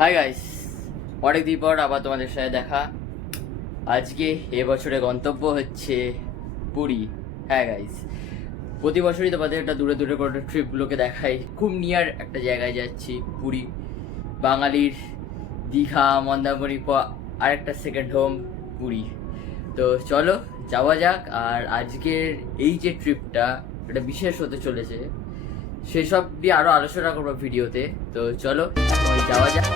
Hi guys, অনেকদিন পর আবার তোমাদের সাথে দেখা। আজকে এবছরে গন্তব্য হচ্ছে পুরী। হ্যাঁ গাইস, প্রতি বছরই তোমাদের একটা দূরে দূরে করে ট্রিপগুলোকে দেখাই। খুব নিয়ার একটা জায়গায় যাচ্ছি, পুরী। বাঙালির দীঘা, মন্দারমণি পর আরেকটা সেকেন্ড হোম পুরী। তো চলো যাওয়া যাক। আর আজকের এই যে ট্রিপটা, এটা বিশেষ হতে চলেছে, সেসব দিয়ে আরও আলোচনা করবো ভিডিওতে। তো চলো এখন যাওয়া যাক।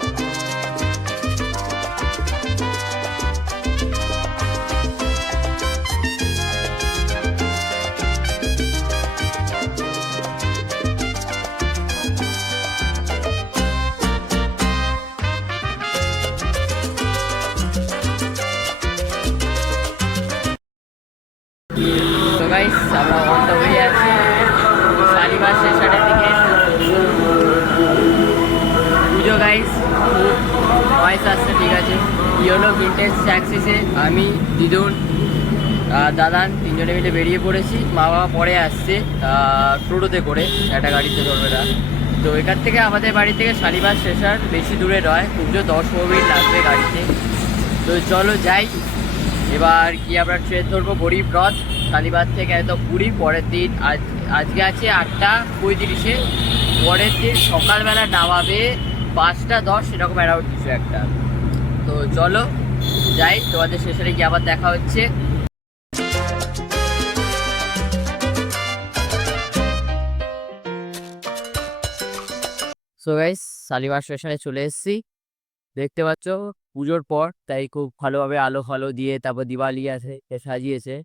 তো গাইস, আমরা অন দ্য ওয়ে আছি শালিমার স্টেশনের দিকে। পুজো গাইস, খুব ভয়েস আসছে, ঠিক আছে। ইয়েলো ভিন্টেজ ট্যাক্সিসে আমি, দিদুন, দাদান তিনজনে মিলে বেরিয়ে পড়েছি। মা বাবা পরে আসছে টোটোতে করে, একটা গাড়িতে ধরবে না। তো এখান থেকে আমাদের বাড়ি থেকে শালিমার স্টেশন বেশি দূরে নয়, খুব জোর 10-15 মিনিট লাগবে গাড়িতে। তো চলো যাই। এবার কি আমরা ট্রেন ধরবো গরিব রথ, শালিমার থেকে একদম পুরী। পরের দিন আজকে আছে 8:35, পরের দিন সকালবেলা নামাবে 5:10, এরকম অ্যারাউন্ড কিছু একটা। তো চলো যাই, তোমাদের স্টেশনে গিয়ে আবার দেখা হচ্ছে। সো গাইস, শালিমার স্টেশনে চলে এসেছি। দেখতে পাচ্ছ পুজোর পর, তাই খুব ভালোভাবে আলো ফালো দিয়ে তারপর দিওয়ালি আছে সাজিয়েছে।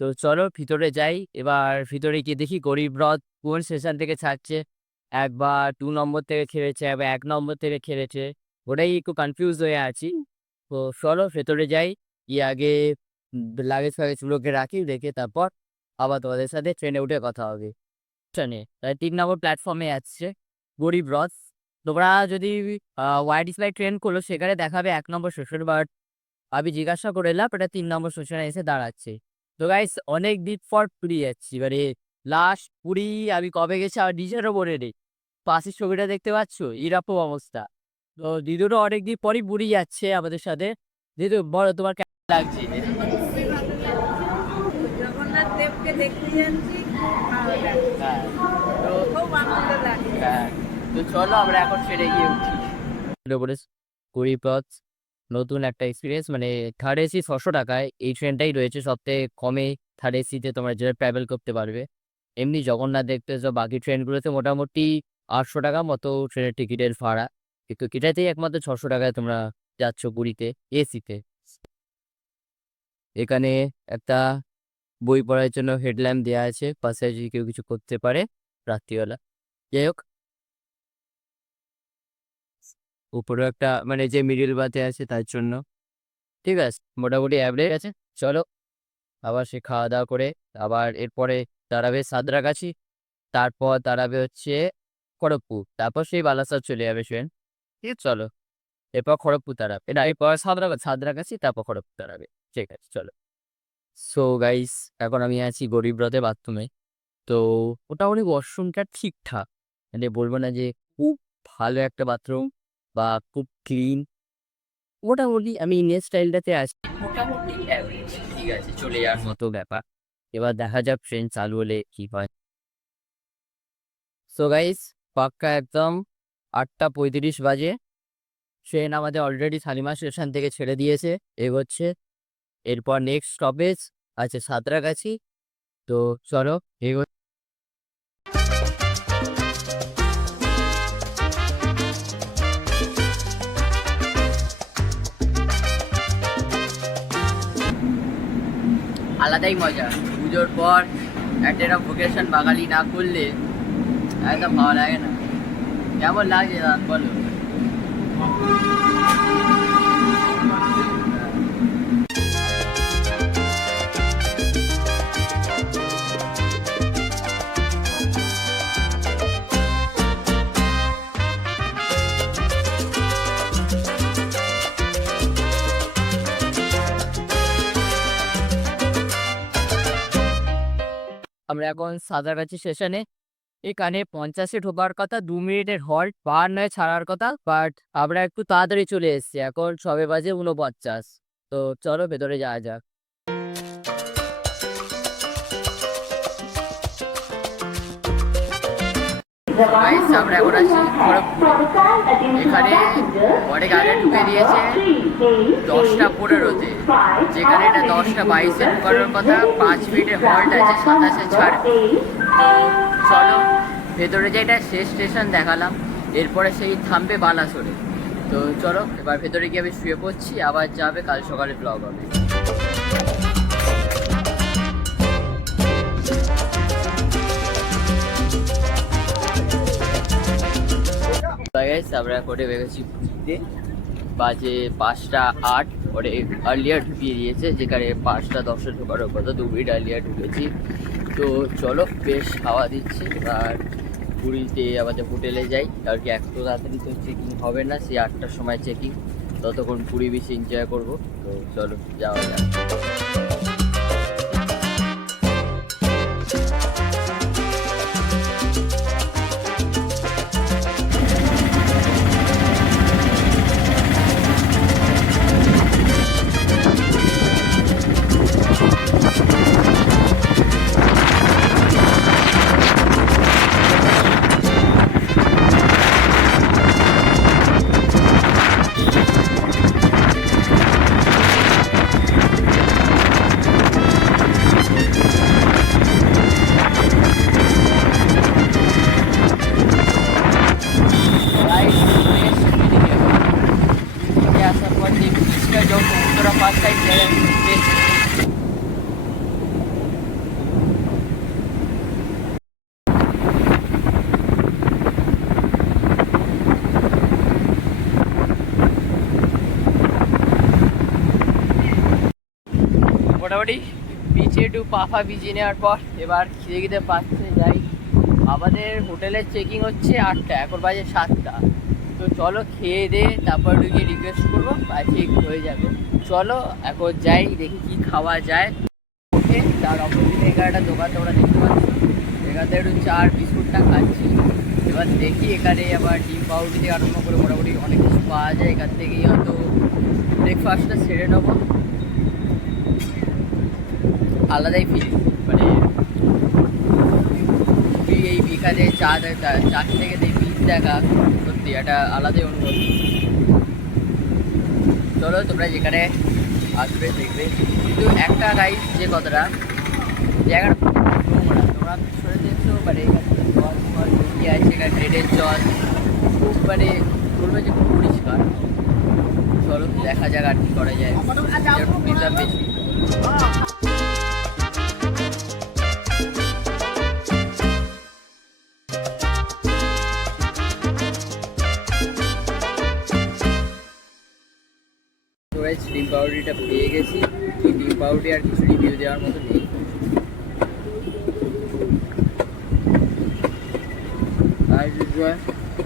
তো চলো ভিতরে যাই। এবার ভিতরে গিয়ে দেখি গরিব রথ কোন স্টেশন থেকে ছাড়ছে। একবার 2 নম্বর থেকে ছেড়েছে, একবার 1 নম্বর থেকে ছেড়েছে, ওটাই একটু কনফিউজ হয়ে আছি। তো চলো ভেতরে যাই, গিয়ে আগে লাগেজ ফাগেজগুলোকে রাখি, রেখে তারপর আবার তোমাদের সাথে ট্রেনে উঠে কথা হবে। ট্রেনে তাই 3 নম্বর প্ল্যাটফর্মে আসছে গরিব রথ। তোমরা যদি ওয়াইডিসপ্লাই ট্রেন করলো, সেখানে দেখাবে 1 নম্বর স্টেশন, বাট আমি জিজ্ঞাসা করে এলাম, এটা 3 নম্বর স্টেশনে এসে দাঁড়াচ্ছে। তো গাইস, অনেক দিন পর পুরী যাচ্ছি, মানে লাস্ট পুরী আমি কবে গেছি আমার নিজেরও মনে নেই। পাশের ছবিটা দেখতে পাচ্ছ, এরকম অবস্থা। তো দিদুরও অনেকদিন পরই পুরী যাচ্ছে আমাদের সাথে। দিদু বলো, তোমার কেমন লাগছে? জগন্নাথ দেবকে দেখতে যাচ্ছি, ভালো লাগছে, হ্যাঁ, তো খুব আনন্দ লাগছে। হ্যাঁ, তো চলো আমরা এখন ট্রেনে গিয়ে উঠি। গরিব রথ নতুন একটা এক্সপিরিয়েন্স, মানে থার্ড এসি 600 টাকায় এই ট্রেনটাই রয়েছে সবথেকে কমে। থার্ড এসিতে তোমরা যেটা ট্রাভেল করতে পারবে। এমনি জগন্নাথ দেখতে যাও, বাকি ট্রেনগুলোতে মোটামুটি 800 টাকা মতো ট্রেনের টিকিটের ভাড়া, কিন্তু এটাতেই একমাত্র 600 টাকায় তোমরা যাচ্ছ পুরীতে এসিতে। এখানে একটা বই পড়ার জন্য হেডল্যাম্প দেওয়া আছে, পাশে যদি কেউ কিছু করতে পারে রাত্রিবেলা। যাই হোক, উপরেও একটা মানে যে মিডিল বাতে আছে তার জন্য, ঠিক আছে, মোটামুটি অ্যাভারেজ আছে। চলো আবার সে খাওয়া দাওয়া করে আবার এরপরে দাঁড়াবে সাঁতরাগাছি, তারপর দাঁড়াবে হচ্ছে খড়গপুর, তারপর সেই বালাসার চলে যাবে ট্রেন। ঠিক আছে, চলো এরপর খড়গপুর দাঁড়াবে, এটা এরপর সাঁতরাগাছি, তারপর খড়গপুর দাঁড়াবে। ঠিক আছে চলো। সো গাইস, এখন আমি আছি গরিব রথে বাথরুমে। তো মোটামুটি ওয়াশরুমটা ঠিকঠাক, মানে বলবো না যে খুব ভালো একটা বাথরুম বা খুব ক্লিন। মোটামুটি আমি ইন্ডিয়ান স্টাইলটাতে আছি, মোটামুটি অ্যাভারেজ, ঠিক আছে, চলে যাওয়ার মতো ব্যাপার। এবার দেখা যাক ট্রেন চালু হলে কি হয়। সো গাইস, পাক্কা একদম 8:35 বাজে। ট্রেন আমাদের অলরেডি শালিমার স্টেশন থেকে ছেড়ে দিয়েছে, এগোচ্ছে। এরপর নেক্সট স্টপেজ আছে সাঁতরাগাছি। তো চলো এগো। আলাদাই মজা, পুজোর পর একটা এরকম ভোকেশন বাঙালি না করলে একদম ভালো লাগে না। কেমন লাগছে দাদা বলো? আমরা এখন সাঁতরাগাছি স্টেশনে। এখানে 50-এ ঢোকার কথা, 2 মিনিটের হল্ট, 52-এ ছাড়ার কথা, বাট আমরা একটু তাড়াতাড়ি চলে এসেছি। এখন সবে বাজে 49। তো চলো ভেতরে যাওয়া যাক। গাইস, আমরা এখন আছি খড়গপুরে। এখানে অনেক আগে ঢুকে দিয়েছে 10টা 15-তে, যেখানে এটা 10টা 22-এ ঢুকানোর কথা। 5 মিনিটের হল্ট আছে, 27-এ ছাড়। তো চলো ভেতরে যাই। এটা শেষ স্টেশন দেখালাম, এরপরে সেই থামবে বালাসোরে। তো চলো এবার ভেতরে গিয়ে আমি শুয়ে পড়ছি, আবার যাবে কাল সকালে ব্লগ হবে। আমরা করে বেরোচ্ছি ঘুরতে। বাজে 5টা 8, পরে আর্লিয়ার ঢুকিয়ে দিয়েছে, যেখানে 5টা 10-এ ঢোকানোর কথা। 2 মিনিট আর্লিয়ার ঢুকেছি। তো চলো, বেশ হাওয়া দিচ্ছে। আর পুরীতে আমাদের হোটেলে যাই, কারণ কি এত তাড়াতাড়ি তো চেকিং হবে না, সেই 8টার সময় চেকিং। ততক্ষণ পুরী বেশি এনজয় করবো। তো চলো যাওয়া যাক। আসার পর যে ব্রিজটা যখন উত্তরা ফার্স্ট সাইড জায়গায় মোটামুটি বিচে একটু পাফা ভিজিয়ে নেওয়ার পর এবার খিদে পাচ্ছে। যাই, আমাদের হোটেলের চেকিং হচ্ছে 8টা, এখন বাজে 7টা। তো চলো খেয়ে দে, তারপর ঢুকে রিকোয়েস্ট করবো, চেক হয়ে যাবে। চলো এখন যাই, দেখি কি খাওয়া যায়। ওকে, তার অপোজিটে এখানে দোকান তোমরা দেখতে পাচ্ছ, এখান থেকে একটু চার বিস্কুটটা খাচ্ছি। এবার দেখি এখানে আবার ডিম পাউরুটি থেকে আরম্ভ করে মোটামুটি অনেক কিছু পাওয়া যায়। এখান থেকেই হয়তো ব্রেকফাস্টটা সেরে নেবো। আলাদাই ফিল, মানে এই বিকালে চা থেকে বীজ দেখা সত্যি একটা আলাদাই অনুভূতি। চলো তোমরা যেখানে আসবে দেখবে। কিন্তু একটা গাইড যে কথাটা, জায়গাটা নোংরা, তোমরা পিছনে দেখছো, মানে এখানে জল ফল ঢুকিয়ে আছে, এখানে ড্রেনের জল খুব, মানে বলবে যে খুব পরিষ্কার। চলো দেখা যাক আর কি করা যায়, টুরিজম বেশি। ডিম পাউরুটিটা পেয়ে গেছি। ডিম পাউরুটি আর কিছু রিভিউ দেওয়ার মতো নেই।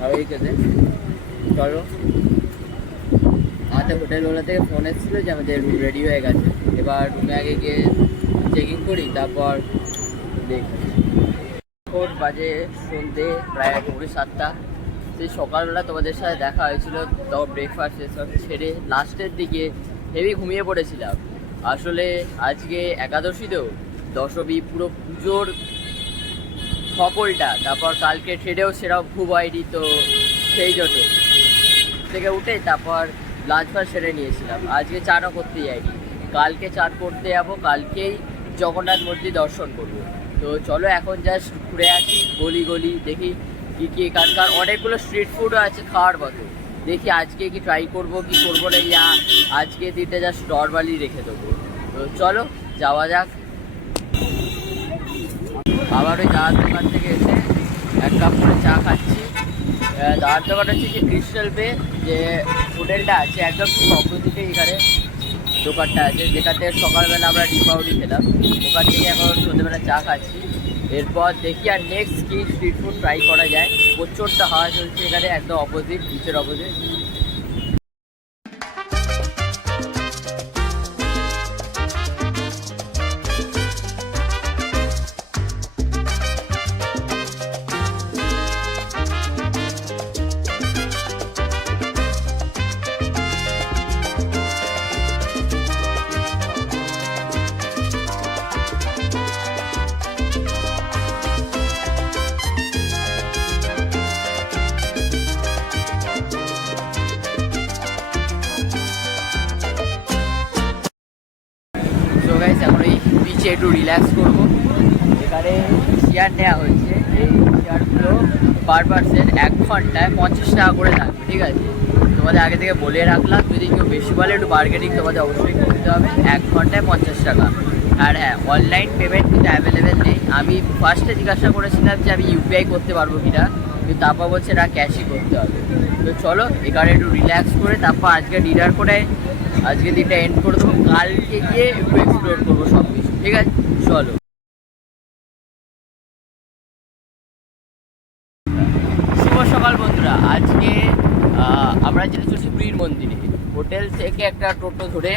ভালোই খেতে। চলো, আমাদের হোটেলওয়ালা থেকে ফোন এসেছিলো যে আমাদের রুম রেডি হয়ে গেছে। এবার রুমে আগে গিয়ে চেকিং করি, তারপর দেখি। এখন বাজে সন্ধ্যে প্রায় 7:30। সেই সকালবেলা তোমাদের সাথে দেখা হয়েছিল, তাও ব্রেকফাস্ট এসব ছেড়ে লাস্টের দিকে হেভি ঘুমিয়ে পড়েছিলাম। আসলে আজকে একাদশী, তো দশমী, পুরো পুজোর সকলটা, তারপর কালকে ট্রেডেও সেরাও খুব হয়নি, তো সেই জন্য থেকে উঠে তারপর লাঞ্চ ফাঞ্চ সেরে নিয়েছিলাম। আজকে চানও করতে যাইনি, কালকে চান করতে যাবো, কালকেই জগন্নাথ মন্দির দর্শন করবো। তো চলো এখন জাস্ট ঘুরে আসি গলি গলি, দেখি কী কী এখানকার অনেকগুলো স্ট্রিট ফুডও আছে খাওয়ার মতো। দেখি আজকে কি ট্রাই করবো কি করবো না, ইয়া আজকে দিনটা জাস্ট নর্মালি রেখে দেবো। তো চলো যাওয়া যাক। আবার ওই দাদার দোকান থেকে এসে এক কাপ করে চা খাচ্ছি। দাদার দোকান হচ্ছে যে ক্রিস্টাল বে, যে হোটেলটা আছে একদম অপোজিটে এখানে দোকানটা আছে, যেখান থেকে সকালবেলা আমরা ডিম পাউরুটি খেলাম। ওখান থেকে এখন সন্ধ্যেবেলা চা খাচ্ছি। এরপর দেখি আর নেক্সট কি স্ট্রিট ফুড ট্রাই করা যায়। প্রচণ্ড হাওয়া চলছে এখানে, একদম অপোজিট, বিচের অপোজিট। গাইস এখন এই বিচে একটু রিল্যাক্স করবো। এখানে চেয়ার নেওয়া হয়েছে, এই চেয়ারগুলো পার পার্সন 1 ঘন্টায় 50 টাকা করে লাগবে, ঠিক আছে? তোমাদের আগে থেকে বলে রাখলাম, যদি কেউ বেশি বলে একটু বার্গেনিং তোমাদের অবশ্যই করতে হবে। 1 ঘন্টায় 50 টাকা। আর হ্যাঁ, অনলাইন পেমেন্ট কিন্তু অ্যাভেলেবেল নেই। আমি ফার্স্টে জিজ্ঞাসা করেছিলাম যে আমি ইউপিআই করতে পারবো কিনা, কিন্তু তারপর বলছে না, ক্যাশই করতে হবে। তো চলো এখানে একটু রিল্যাক্স করে তারপর আজকে ডিনার করে আজকে দিনটা এন্ড করে দেবো। কালকে গিয়ে একটু এক্সপ্লোর করবো সব কিছু, ঠিক আছে? চলো। শুভ সকাল বন্ধুরা। আজকে আমরা যেতে চলছি পুরীর মন্দিরে। হোটেল থেকে একটা টোটো ধরে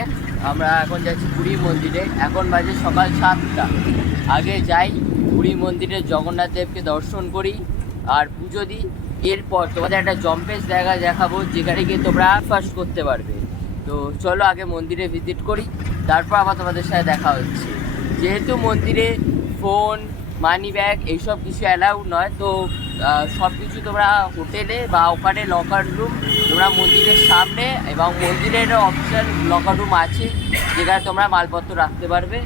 আমরা এখন যাচ্ছি পুরীর মন্দিরে। এখন বাজে সকাল 7টা। আগে যাই পুরী মন্দিরে, জগন্নাথ দেবকে দর্শন করি আর পুজো দিই। এরপর তোমাদের একটা জম্পেশ জায়গা দেখাবো যেখানে গিয়ে তোমরা ফার্স্ট করতে পারবে। তো চলো আগে মন্দিরে ভিজিট করি, তারপর আবার তোমাদের সাথে দেখা হচ্ছে। যেহেতু মন্দিরে ফোন, মানি ব্যাগ এইসব কিছু অ্যালাউ নয়, তো সব কিছু তোমরা হোটেলে বা ওখানে লকার রুম, তোমরা মন্দিরের সামনে এবং মন্দিরের অফিসিয়াল লকার রুম আছে যেখানে তোমরা মালপত্র রাখতে পারবে।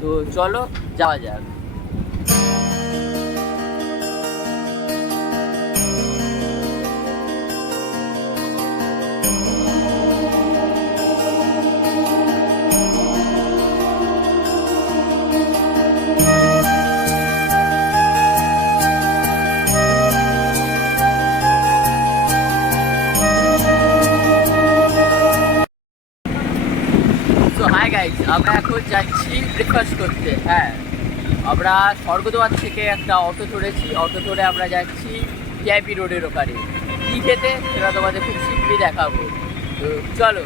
তো চলো যাওয়া যাক। হাই গাইস, আমরা এখন যাচ্ছি ব্রেকফাস্ট করতে। হ্যাঁ, আমরা স্বর্গদ্বার থেকে একটা অটো ধরেছি, অটো ধরে আমরা যাচ্ছি ভিআইপি রোডের ওখানে। কী খেতে সেটা তোমাদের খুব শীঘ্রই দেখাবো। তো চলো।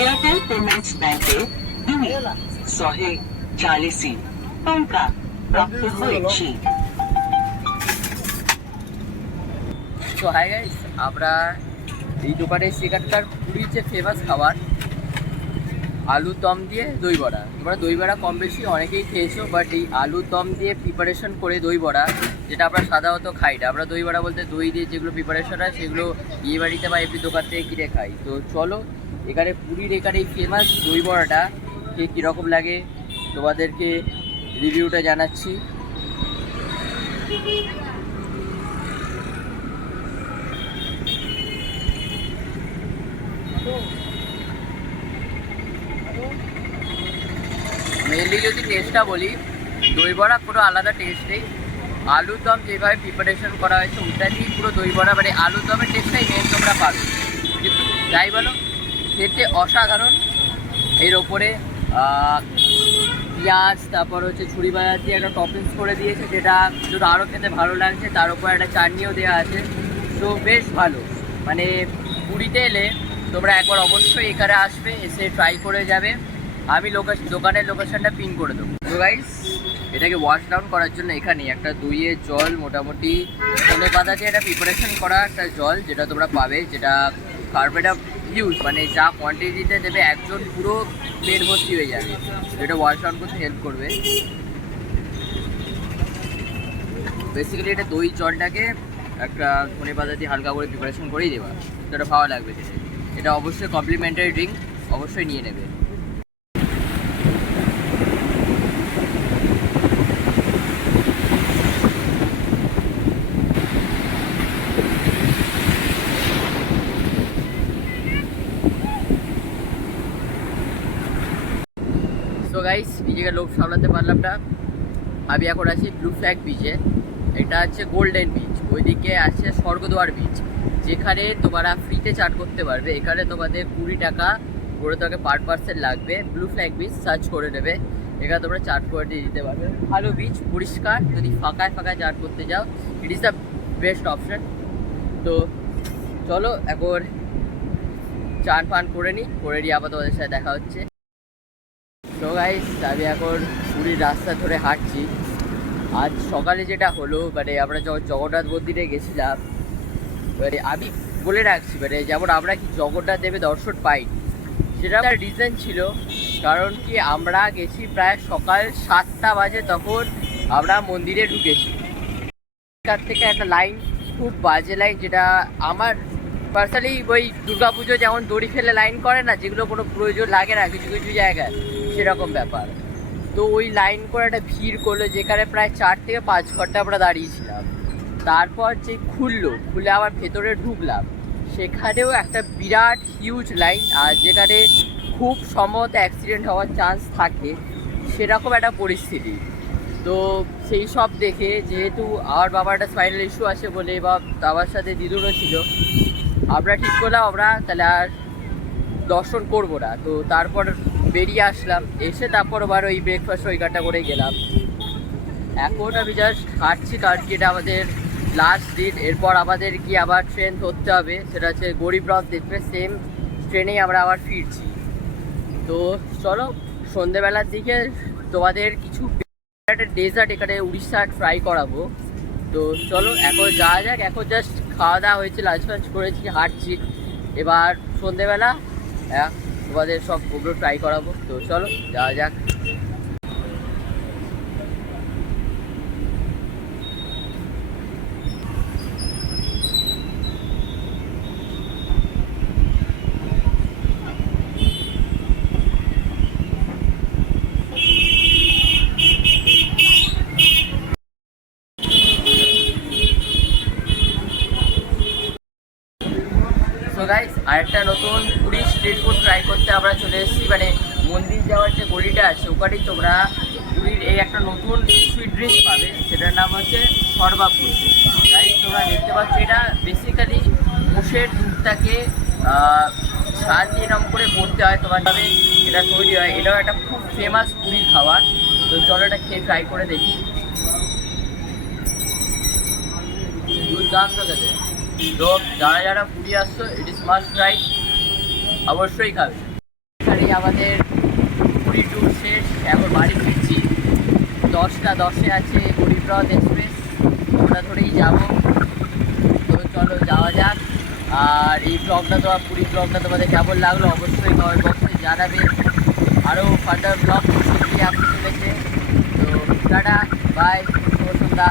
এয়ারটেল পেমেন্টস ব্যাংকে 240 টাকা প্রাপ্ত হয়েছে। তো হাই গাইস, আমরা এই দোকানে সেখানকার পুরীর যে ফেমাস খাবার আলুর দম দিয়ে দই বড়া। তোমরা দই বড়া কম বেশি অনেকেই খেয়েছো, বাট এই আলুর দম দিয়ে প্রিপারেশন করে দই বড়া, যেটা আমরা সাধারণত খাই না। আমরা দই বড়া বলতে দই দিয়ে যেগুলো প্রিপারেশন হয় সেগুলো বিয়ে বাড়িতে বা এমনি দোকান থেকে কিনে খাই। তো চলো এখানে পুরীর এখানে এই ফেমাস দই বড়াটা খেয়ে কীরকম লাগে তোমাদেরকে রিভিউটা জানাচ্ছি। মেনলি যদি টেস্টটা বলি, দই বড়া কোনো আলাদা টেস্ট নেই। আলুর দম যেভাবে প্রিপারেশন করা হয়েছে ওটা দিয়েই পুরো দই বড়া, মানে আলুর দমের টেস্টটাই মেন তোমরা পাবে। কিন্তু যাই বলো, খেতে অসাধারণ। এর ওপরে পেঁয়াজ, তারপর হচ্ছে ছুরি বাজার দিয়ে একটা টপিংস করে দিয়েছে, যেটা শুধু আরও খেতে ভালো লাগছে। তার উপর একটা চাটনিও দেওয়া আছে। তো বেশ ভালো। মানে পুরীতে এলে তোমরা একবার অবশ্যই এখানে আসবে, এসে ট্রাই করে যাবে। আমি দোকানের লোকেশনটা পিন করে দেবো। তো গাইস, এটাকে ওয়াশ ডাউন করার জন্য এখানে একটা দইয়ের জল, মোটামুটি ধনে পাতা দিয়ে একটা প্রিপারেশন করা একটা জল যেটা তোমরা পাবে, যেটা কার্বেটা ইউজ, মানে যা কোয়ান্টিটিতে দেবে একজন পুরো প্লেট ভর্তি হয়ে যাবে, যেটা ওয়াশ ডাউন করতে হেল্প করবে। বেসিক্যালি এটা দই জলটাকে একটা ধনে পাতা দিয়ে হালকা করে প্রিপারেশন করেই দেওয়া, যেটা ভালো লাগবে খেতে। এটা অবশ্যই কমপ্লিমেন্টারি ড্রিঙ্ক, অবশ্যই নিয়ে নেবে। সো গাইস, নিজেকে লোভ সামলাতে পারলাম না। আমি এখন আছি ব্লু ফ্ল্যাগ বিচে। এটা হচ্ছে গোল্ডেন বিচ, ওইদিকে আছে স্বর্গদ্বার বিচ, যেখানে তোমরা ফ্রিতে চাট করতে পারবে। এখানে তোমাদের 20 টাকা করে তোমাকে পার পার্সেন লাগবে। ব্লু ফ্ল্যাগ বিচ সার্চ করে নেবে, এখানে তোমরা চাট করে দিয়ে দিতে পারবে। ভালো বিচ, পরিষ্কার। যদি ফাঁকায় ফাঁকায় চাট করতে যাও, it is the best option. তো চলো এখন চান ফান করে নিই, আবার তোমাদের সাথে দেখা হচ্ছে। তো গাইস, আমি এখন পুরীর রাস্তা ধরে হাঁটছি। আজ সকালে যেটা হলো, মানে আমরা যখন জগন্নাথ মন্দিরে গেছিলাম, মানে আমি বলে রাখছি, মানে যেমন আমরা কি জগন্নাথ দেবের দর্শন পাই, সেটা একটা রিজন ছিল। কারণ কি, আমরা গেছি প্রায় সকাল 7টা বাজে, তখন আমরা মন্দিরে ঢুকেছি। এখান থেকে একটা লাইন খুব বাজে লাইন, যেটা আমার পার্সোনালি ওই দুর্গাপুজো যেমন দড়ি ফেলে লাইন করে না, যেগুলো কোনো প্রয়োজন লাগে না কিছু কিছু জায়গায়, সেরকম ব্যাপার। তো ওই লাইন করে একটা ভিড় করলো, যেখানে প্রায় 4 থেকে 5 ঘন্টা আমরা দাঁড়িয়েছিলাম। তারপর যে খুলে আবার ভেতরে ঢুকলাম, সেখানেও একটা বিরাট হিউজ লাইন, আর যেখানে খুব সম্ভবত অ্যাক্সিডেন্ট হওয়ার চান্স থাকে, সেরকম একটা পরিস্থিতি। তো সেই সব দেখে, যেহেতু আমার বাবার একটা স্পাইনাল ইস্যু আছে বলে, বা বাবার সাথে দিদুরও ছিল, আমরা ঠিক করলাম আমরা তাহলে আর দর্শন করবো না। তো তারপর বেরিয়ে আসলাম, এসে তারপর আবার ওই ব্রেকফাস্ট ওইখানটা করে গেলাম। এখন আমি জাস্ট হাঁটছি, কারণ কি এটা আমাদের লাস্ট দিন। এরপর আমাদের গিয়ে আবার ট্রেন ধরতে হবে, সেটা হচ্ছে গরিব রথ এক্সপ্রেস, সেম ট্রেনেই আমরা আবার ফিরছি। তো চলো সন্ধেবেলার দিকে তোমাদের কিছু একটা ডেজার্ট এখানে উড়িষ্যা ট্রাই করাবো। তো চলো এখন যাওয়া যাক। এখন জাস্ট খাওয়া দাওয়া হয়েছে, লাঞ্চ ফাঞ্চ করেছি, হাঁটছি। এবার সন্ধেবেলা তোমাদের সব ওগুলো ট্রাই করাবো। তো চলো যাওয়া যাক। সো গাইস, আরেকটা নতুন পুরী স্ট্রিট ফুড ট্রাই করতে আমরা চলে এসেছি। মানে মন্দির যাওয়ার যে গলিটা আছে, ওখানেই তোমরা পুরীর এই একটা নতুন সুইট ড্রিঙ্ক পাবে, সেটার নাম হচ্ছে সর্বাপুর। গাইস তোমরা দেখতে পাচ্ছ, এটা বেসিক্যালি মোষের দুধটাকে ছাল দিয়ে এরকম করে করতে হয়, তোমার ভাবে এটা তৈরি হয়। এটাও একটা খুব ফেমাস পুরীর খাবার। তো চলো এটা খেয়ে ট্রাই করে দেখি। দুর্দান্ত খেতে। তো যারা যারা পুরী আসছো, ইট ইজ মাস্ট ট্রাই, অবশ্যই খাবে। এখানেই আমাদের পুরী ট্যুর শেষ, এখন বাড়ি ফিরছি। 10টা 10-এ আছে গরিব রথ এক্সপ্রেস, ওটা ধরেই যাব। তো চলো যাওয়া যাক। আর এই ব্লগটা, তোমার পুরী ব্লগটা তোমাদের কেমন লাগলো অবশ্যই কমেন্ট বক্সে জানাবে। আরও ফার্দার ব্লগ আপনি চলেছে। তো টাটা, বাই, শুভ সন্ধ্যা।